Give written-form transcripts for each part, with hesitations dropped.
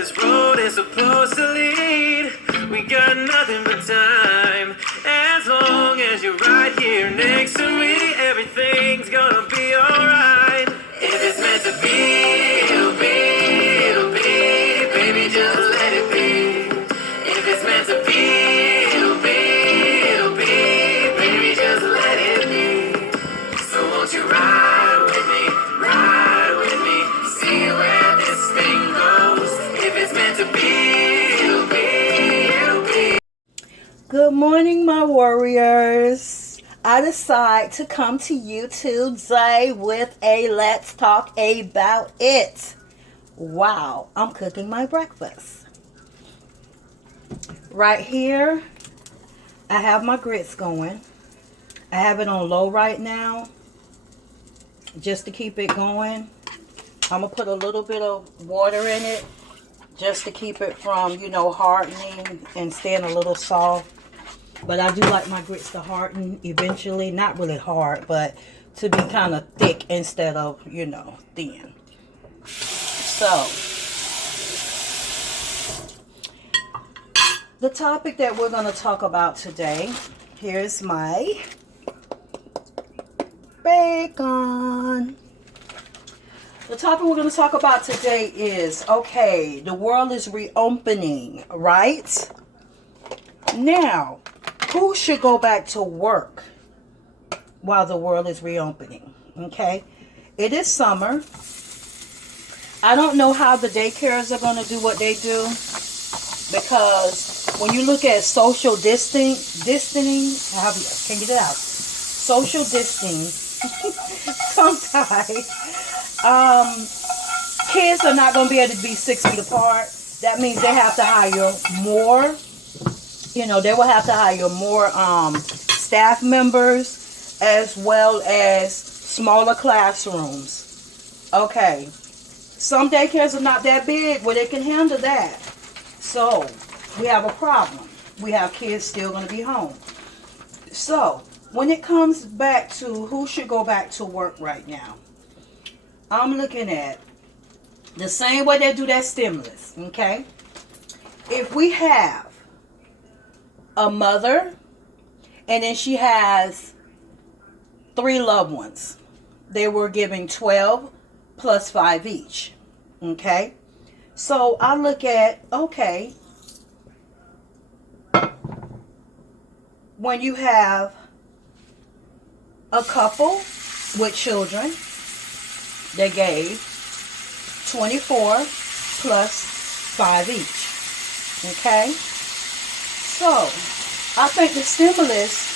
this road is supposed to lead. We got nothing but time. As long as you're right here next to me, everything's gonna be alright. If it's meant to be, it'll be, it'll be. Baby, just let it be. If it's meant to be, it'll be, it'll be. Baby, just let it be. So won't you ride with me, see where this thing goes. If it's meant to be, it'll be, it'll be. Good morning, my warriors. I decide to come to you today with a let's talk about it. Wow, I'm cooking my breakfast. Right here, I have my grits going. I have it on low right now, just to keep it going. I'm going to put a little bit of water in it, just to keep it from, hardening and staying a little soft. But I do like my grits to harden eventually. Not really hard, but to be kind of thick instead of, thin. So, the topic that we're going to talk about today, here's my bacon. The topic we're going to talk about today is, okay, the world is reopening, right? Now, who should go back to work while the world is reopening? Okay, it is summer. I don't know how the daycares are going to do what they do, because when you look at social distancing, can you get it out? Social distancing, sometimes kids are not going to be able to be 6 feet apart. That means they have to hire more. They will have to hire more staff members, as well as smaller classrooms. Okay. Some daycares are not that big where they can handle that. So, we have a problem. We have kids still going to be home. So, when it comes back to who should go back to work right now, I'm looking at the same way they do that stimulus. Okay. If we have a mother, and then she has 3 loved ones, they were giving 12 plus 5 each. Okay, so I look at, okay, when you have a couple with children, they gave 24 plus 5 each. Okay, so I think the stimulus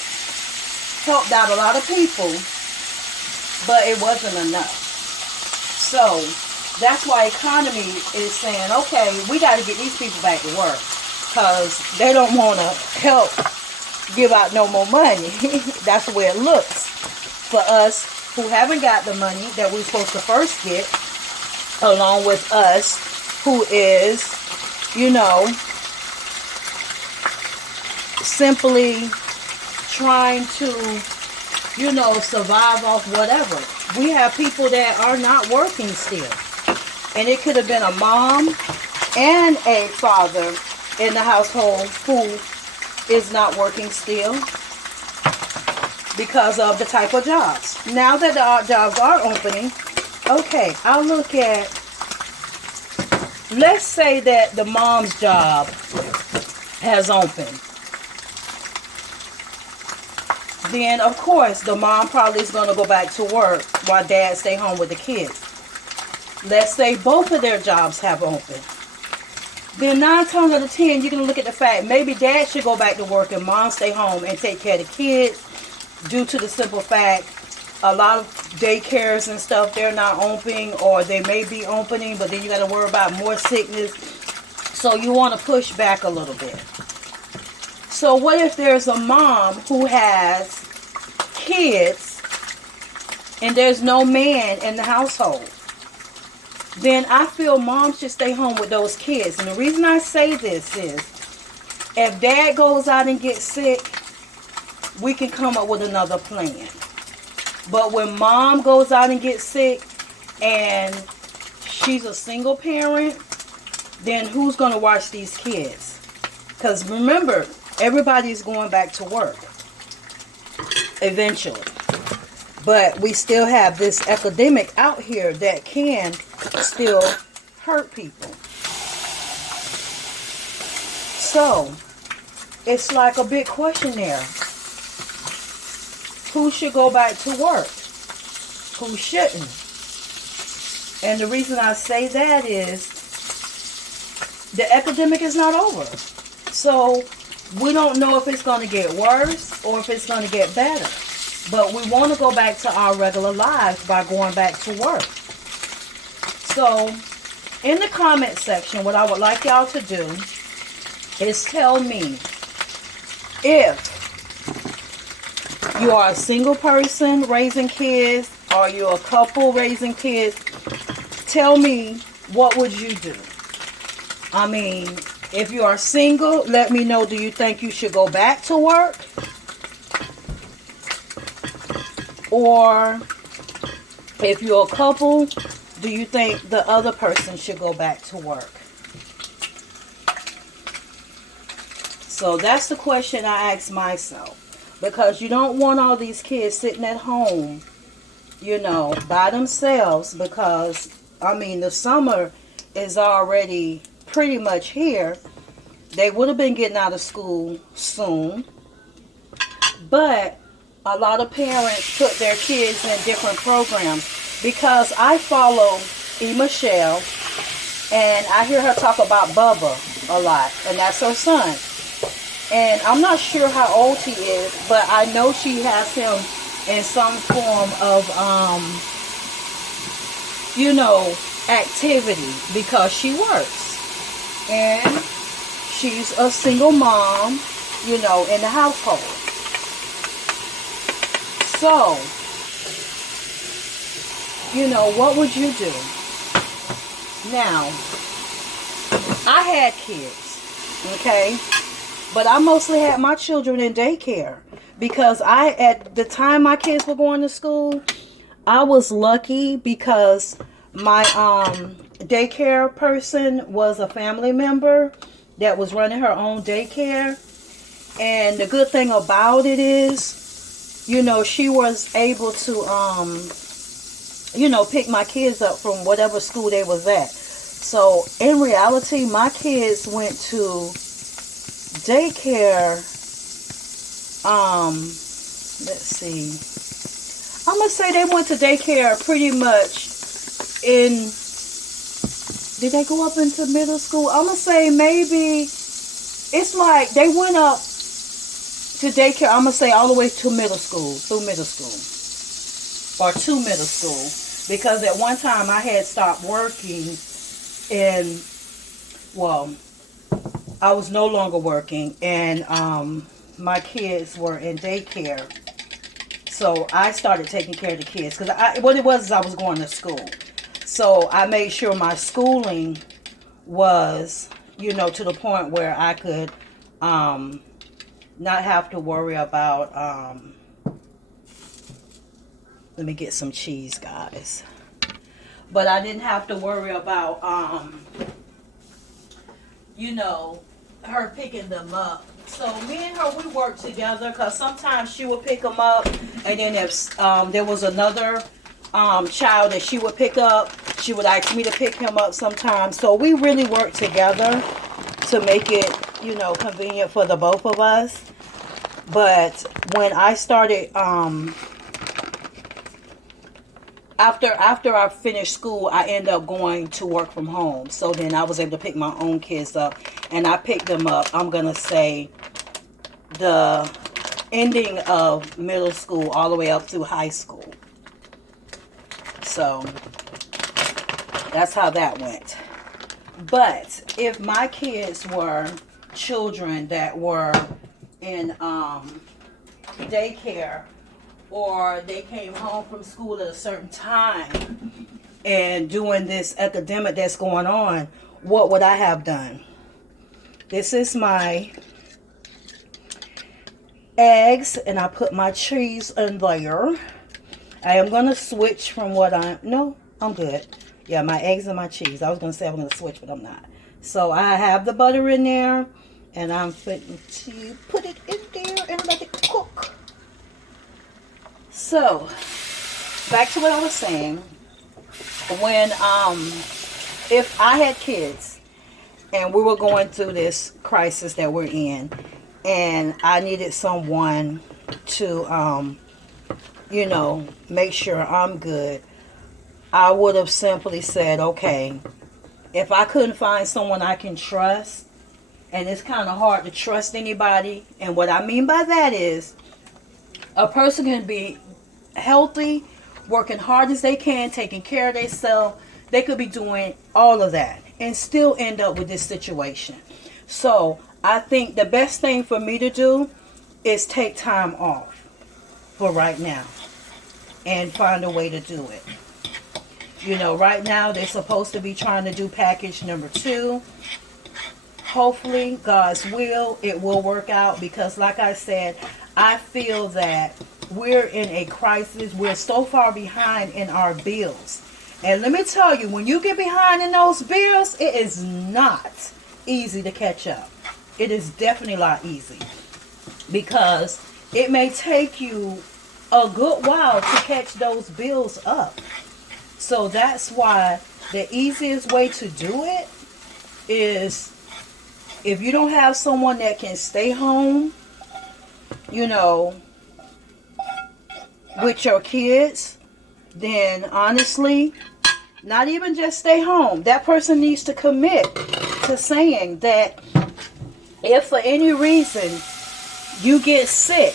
helped out a lot of people, but it wasn't enough. So that's why economy is saying, okay, we got to get these people back to work, because they don't want to help give out no more money. That's the way it looks for us who haven't got the money that we're supposed to first get, along with us who is, simply trying to, survive off whatever. We have people that are not working still. And it could have been a mom and a father in the household who is not working still because of the type of jobs. Now that the jobs are opening, okay, I'll look at, let's say that the mom's job has opened. Then, of course, the mom probably is going to go back to work while dad stay home with the kids. Let's say both of their jobs have opened. Then 9 times out of 10, you're going to look at the fact maybe dad should go back to work and mom stay home and take care of the kids, due to the simple fact a lot of daycares and stuff, they're not opening, or they may be opening, but then you got to worry about more sickness. So you want to push back a little bit. So what if there's a mom who has kids and there's no man in the household? Then I feel mom should stay home with those kids. And the reason I say this is, if dad goes out and gets sick, we can come up with another plan. But when mom goes out and gets sick and she's a single parent, then who's going to watch these kids? Because remember, everybody's going back to work eventually. But we still have this epidemic out here that can still hurt people. So, it's like a big question there. Who should go back to work? Who shouldn't? And the reason I say that is the epidemic is not over. So, we don't know if it's going to get worse or if it's going to get better. But we want to go back to our regular lives by going back to work. So, in the comment section, what I would like y'all to do is tell me if you are a single person raising kids, or you're a couple raising kids. Tell me, what would you do? I mean, if you are single, let me know, do you think you should go back to work? Or if you're a couple, do you think the other person should go back to work? So that's the question I ask myself. Because you don't want all these kids sitting at home, you know, by themselves. Because, I mean, the summer is already pretty much here. They would have been getting out of school soon. But a lot of parents put their kids in different programs. Because I follow Michelle, and I hear her talk about Bubba a lot. And that's her son. And I'm not sure how old he is, but I know she has him in some form of, you know, activity because she works. And she's a single mom, you know, in the household. So, you know, what would you do? Now, I had kids, okay? But I mostly had my children in daycare because at the time my kids were going to school, I was lucky because my daycare person was a family member that was running her own daycare. And the good thing about it is, you know, she was able to, you know, pick my kids up from whatever school they was at. So in reality, my kids went to daycare, let's see, I'm gonna say they went to daycare pretty much did they go up into middle school? I'm gonna say maybe it's like they went up to daycare, I'm gonna say all the way to middle school, or to middle school, because at one time I had stopped working I was no longer working, and my kids were in daycare. So I started taking care of the kids. Because what it was is I was going to school. So I made sure my schooling was, you know, to the point where I could not have to worry about, let me get some cheese, guys. But I didn't have to worry about, you know, her picking them up. So me and her, we worked together because sometimes she would pick them up, and then if there was another child that she would pick up, she would ask me to pick him up sometimes. So we really worked together to make it, you know, convenient for the both of us. But when I started, after I finished school, I ended up going to work from home. So then I was able to pick my own kids up. And I picked them up, I'm going to say, the ending of middle school all the way up through high school. So, that's how that went. But, if my kids were children that were in daycare, or they came home from school at a certain time, and doing this epidemic that's going on, what would I have done? This is my eggs, and I put my cheese in there. I am going to switch from no, I'm good. Yeah, my eggs and my cheese. I was going to say I'm going to switch, but I'm not. So I have the butter in there, and I'm fitting to put it in there and let it cook. So, back to what I was saying. When, if I had kids, and we were going through this crisis that we're in, and I needed someone to, make sure I'm good, I would have simply said, okay, if I couldn't find someone I can trust, and it's kind of hard to trust anybody, and what I mean by that is, a person can be healthy, working hard as they can, taking care of themselves. They could be doing all of that and still end up with this situation. So I think the best thing for me to do is take time off for right now and find a way to do it. Right now they're supposed to be trying to do package number 2. Hopefully, God's will, it will work out, because like I said, I feel that we're in a crisis. We're so far behind in our bills. And let me tell you, when you get behind in those bills, it is not easy to catch up. It is definitely a lot easy, because it may take you a good while to catch those bills up. So that's why the easiest way to do it is, if you don't have someone that can stay home, with your kids, then honestly, not even just stay home. That person needs to commit to saying that if for any reason you get sick,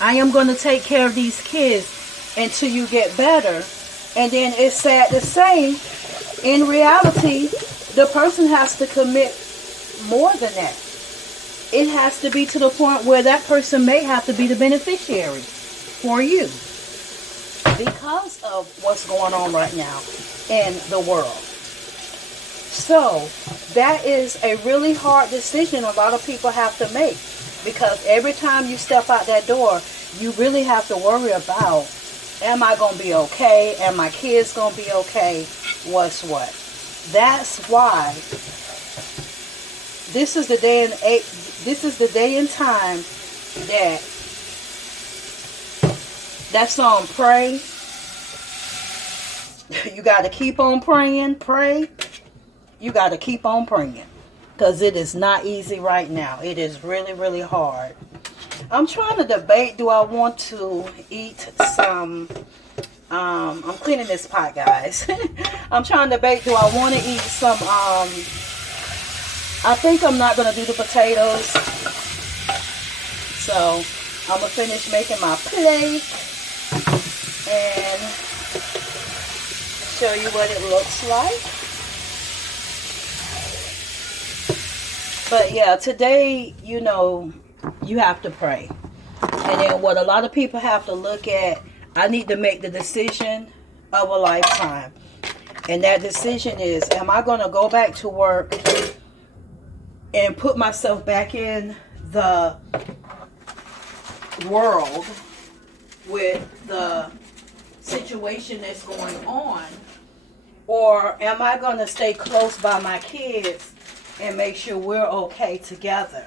I am going to take care of these kids until you get better. And then it's sad to say, in reality, the person has to commit more than that. It has to be to the point where that person may have to be the beneficiary for you, because of what's going on right now in the world. So that is a really hard decision a lot of people have to make, because every time you step out that door, you really have to worry about, am I going to be okay? Am my kids going to be okay? What's what? That's why this is the day and time that song, Pray. You got to keep on praying. Pray. You got to keep on praying, because it is not easy right now. It is really, really hard. I'm trying to debate, do I want to eat some, I'm cleaning this pot, guys. I'm trying to debate, do I want to eat some, I think I'm not going to do the potatoes. So I'm going to finish making my plate and show you what it looks like. But yeah, today, you have to pray. And then what a lot of people have to look at, I need to make the decision of a lifetime. And that decision is, am I going to go back to work and put myself back in the world with the situation that's going on? Or am I going to stay close by my kids and make sure we're okay together?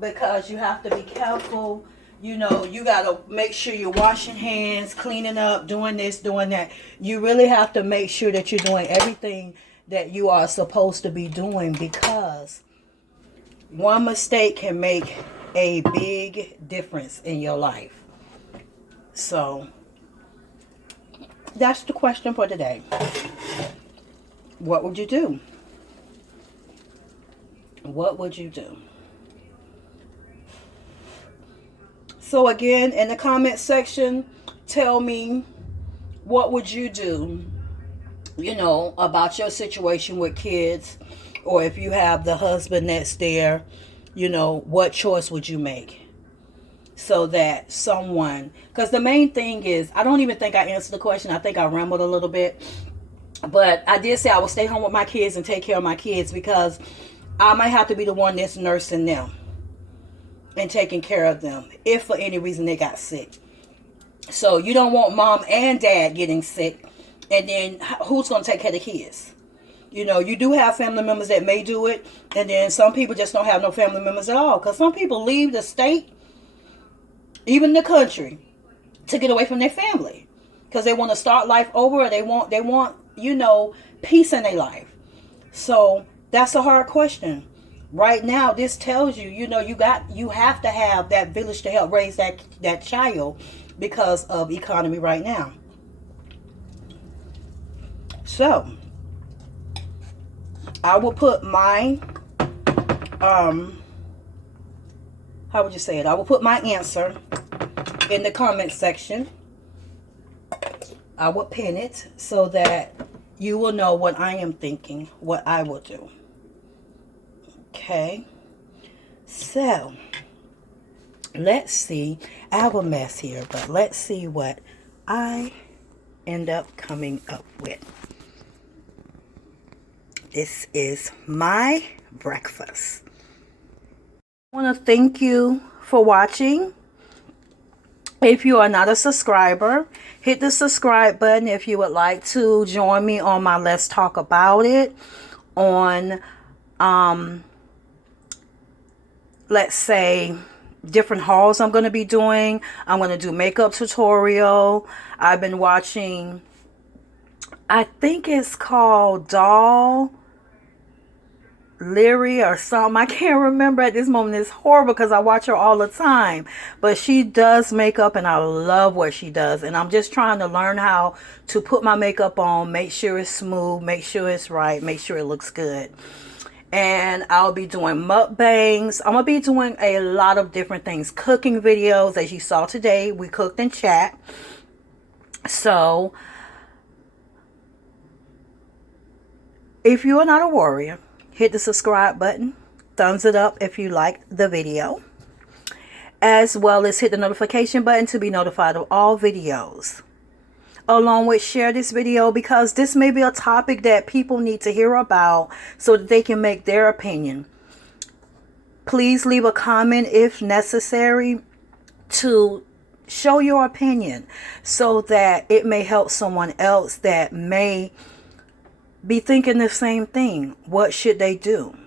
Because you have to be careful. You got to make sure you're washing hands, cleaning up, doing this, doing that. You really have to make sure that you're doing everything that you are supposed to be doing, because one mistake can make a big difference in your life. So that's the question for today. What would you do? What would you do? So again, in the comment section, tell me, what would you do, about your situation with kids, or if you have the husband that's there, what choice would you make? So that someone, because the main thing is, I don't even think I answered the question. I think I rambled a little bit, but I did say I would stay home with my kids and take care of my kids, because I might have to be the one that's nursing them and taking care of them if for any reason they got sick. So you don't want mom and dad getting sick And then who's going to take care of the kids? You know, you do have family members that may do it. And then some people just don't have no family members at all. Because some people leave the state, even the country, to get away from their family. Because they want to start life over. Or they want, you know, peace in their life. So that's a hard question. Right now, this tells you, you know, you have to have that village to help raise that child because of economy right now. So I will put my how would you say it? I will put my answer in the comment section. I will pin it so that you will know what I am thinking, what I will do. Okay, so let's see. I have a mess here, but let's see what I end up coming up with. This is my breakfast. I want to thank you for watching. If you are not a subscriber, hit the subscribe button if you would like to join me on my Let's Talk About It on let's say different hauls I'm going to be doing. I'm going to do makeup tutorial. I've been watching, I think it's called Doll Leary or something. I can't remember at this moment. It's horrible because I watch her all the time. But she does makeup and I love what she does. And I'm just trying to learn how to put my makeup on, make sure it's smooth, make sure it's right, make sure it looks good. And I'll be doing mukbangs. I'm going to be doing a lot of different things. Cooking videos. As you saw today, we cooked in chat. So, if you are not a warrior, hit the subscribe button. Thumbs it up if you like the video. As well as hit the notification button to be notified of all videos. Along with share this video because this may be a topic that people need to hear about so that they can make their opinion. Please leave a comment if necessary to show your opinion so that it may help someone else that may be thinking the same thing. What should they do?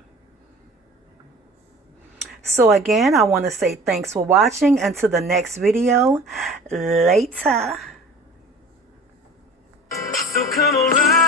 So again, I want to say thanks for watching. Until the next video. Later. So come on, ride.